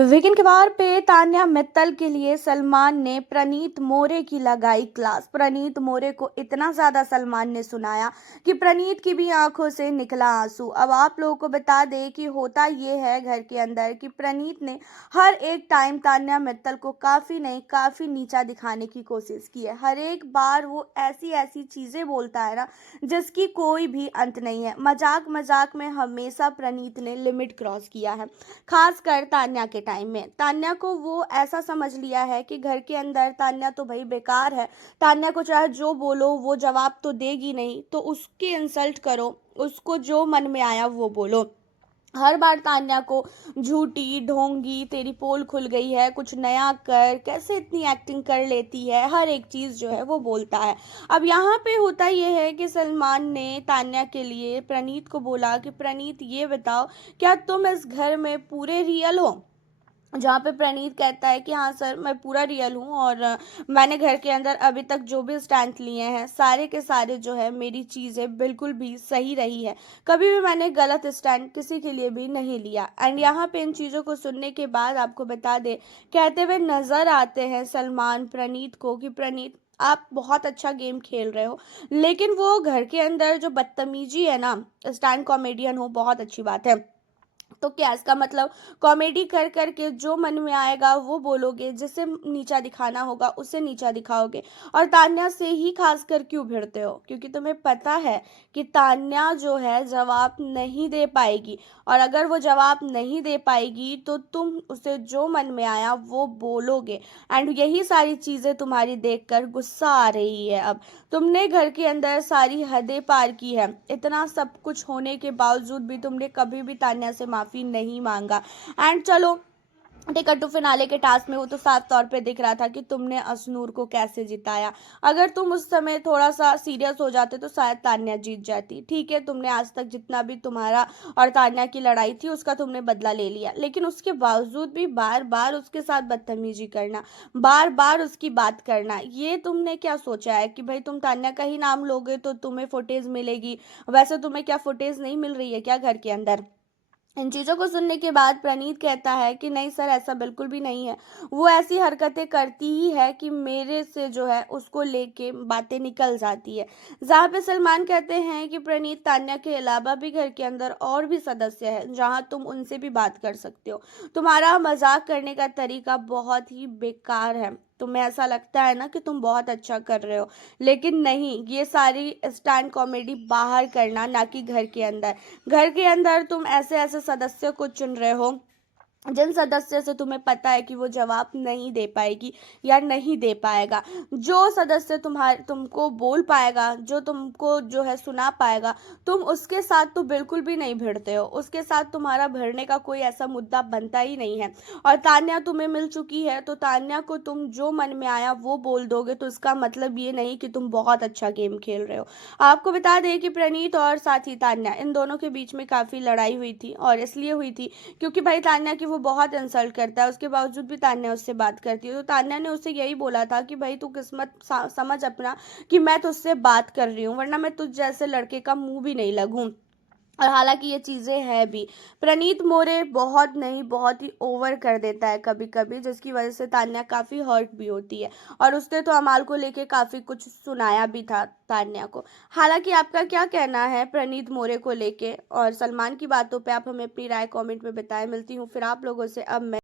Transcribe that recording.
Weekend के वार पे तान्या मित्तल के लिए सलमान ने प्रणीत मोरे की लगाई क्लास। प्रणीत मोरे को इतना ज्यादा सलमान ने सुनाया कि प्रणीत की भी आंखों से निकला आंसू। अब आप लोगों को बता दें कि होता ये है घर के अंदर कि प्रणीत ने हर एक टाइम तान्या मित्तल को काफी नहीं काफी नीचा दिखाने की कोशिश की है। हर एक बार वो ऐसी ऐसी चीजें बोलता है ना जिसकी कोई भी अंत नहीं है। मजाक मजाक में हमेशा प्रणीत ने लिमिट क्रॉस किया है, खासकर तान्या के टाइम में। तान्या को वो ऐसा समझ लिया है कि घर के अंदर तान्या तो भाई बेकार है, तान्या को चाहे जो बोलो वो जवाब तो देगी नहीं, तो उसकी इंसल्ट करो, उसको जो मन में आया वो बोलो। हर बार तान्या को झूठी ढोंगी, तेरी पोल खुल गई है, कुछ नया कर, कैसे इतनी एक्टिंग कर लेती है, हर एक चीज़ जो है वो बोलता है। अब यहाँ पे होता ये है कि सलमान ने तान्या के लिए प्रणीत को बोला कि प्रणीत ये बताओ, क्या तुम इस घर में पूरे रियल हो? जहाँ पे प्रणीत कहता है कि हाँ सर, मैं पूरा रियल हूँ और मैंने घर के अंदर अभी तक जो भी स्टैंड लिए हैं सारे के सारे जो है मेरी चीज़ें बिल्कुल भी सही रही है, कभी भी मैंने गलत स्टैंड किसी के लिए भी नहीं लिया। एंड यहाँ पे इन चीज़ों को सुनने के बाद आपको बता दे, कहते हुए नज़र आते हैं सलमान प्रणीत को कि प्रणीत, आप बहुत अच्छा गेम खेल रहे हो, लेकिन वो घर के अंदर जो बदतमीजी है ना, स्टैंड कॉमेडियन हो बहुत अच्छी बात है, तो क्या इसका मतलब कॉमेडी कर कर के जो मन में आएगा वो बोलोगे, जिसे नीचा दिखाना होगा उसे नीचा दिखाओगे? और तान्या से ही खासकर क्यों भिड़ते हो? क्योंकि तुम्हें पता है कि तान्या जो है जवाब नहीं दे पाएगी, और अगर वो जवाब नहीं दे पाएगी तो तुम उसे जो मन में आया वो बोलोगे। एंड यही सारी चीज़ें तुम्हारी देखकर गुस्सा आ रही है। अब तुमने घर के अंदर सारी हदें पार की है, इतना सब कुछ होने के बावजूद भी तुमने कभी भी तान्या से माफ़ी नहीं मांगा। एंड चलो, टिकट टू फिनाले के टास्क में वो तो साफ तौर पे दिख रहा था कि तुमने असनूर को कैसे जिताया। अगर तुम उस समय थोड़ा सा सीरियस हो जाते तो शायद तान्या जीत जाती। ठीक है, तुमने आज तक जितना भी तुम्हारा और तान्या की लड़ाई थी उसका तुमने बदला ले लिया, लेकिन उसके बावजूद भी बार बार उसके साथ बदतमीजी करना, बार बार उसकी बात करना, ये तुमने क्या सोचा है कि भाई तुम तान्या का ही नाम लोगे तो तुम्हें फुटेज मिलेगी? वैसे तुम्हें क्या फुटेज नहीं मिल रही है क्या घर के अंदर? इन चीज़ों को सुनने के बाद प्रणीत कहता है कि नहीं सर, ऐसा बिल्कुल भी नहीं है, वो ऐसी हरकतें करती ही है कि मेरे से जो है उसको लेके बातें निकल जाती है। जहाँ पे सलमान कहते हैं कि प्रणीत, तान्या के अलावा भी घर के अंदर और भी सदस्य हैं जहाँ तुम उनसे भी बात कर सकते हो। तुम्हारा मजाक करने का तरीका बहुत ही बेकार है। तुम्हें ऐसा लगता है ना कि तुम बहुत अच्छा कर रहे हो, लेकिन नहीं, ये सारी स्टैंड कॉमेडी बाहर करना, ना कि घर के अंदर। घर के अंदर तुम ऐसे ऐसे सदस्य को चुन रहे हो जिन सदस्य से तुम्हें पता है कि वो जवाब नहीं दे पाएगी या नहीं दे पाएगा। जो सदस्य तुमको बोल पाएगा, जो तुमको जो है सुना पाएगा, तुम उसके साथ तो बिल्कुल भी नहीं भिड़ते हो, उसके साथ तुम्हारा भिड़ने का कोई ऐसा मुद्दा बनता ही नहीं है। और तान्या तुम्हें मिल चुकी है तो तान्या को तुम जो मन में आया वो बोल दोगे, तो इसका मतलब ये नहीं कि तुम बहुत अच्छा गेम खेल रहे हो। आपको बता दें कि प्रणीत और साथ ही तान्या, इन दोनों के बीच में काफ़ी लड़ाई हुई थी, और इसलिए हुई थी क्योंकि भाई तान्या की वो बहुत इंसल्ट करता है, उसके बावजूद भी तान्या उससे बात करती है। तो तान्या ने उससे यही बोला था कि भाई तू किस्मत समझ अपना कि मैं तुझसे बात कर रही हूँ, वरना मैं तुझ जैसे लड़के का मुंह भी नहीं लगूं। और हालांकि ये चीज़ें हैं भी, प्रणीत मोरे बहुत नहीं बहुत ही ओवर कर देता है कभी कभी, जिसकी वजह से तान्या काफ़ी हर्ट भी होती है। और उसने तो अमाल को लेके काफ़ी कुछ सुनाया भी था तान्या को। हालांकि आपका क्या कहना है प्रणीत मोरे को लेके और सलमान की बातों पे? आप हमें अपनी राय कमेंट में बताएं। मिलती हूँ फिर आप लोगों से अब मैं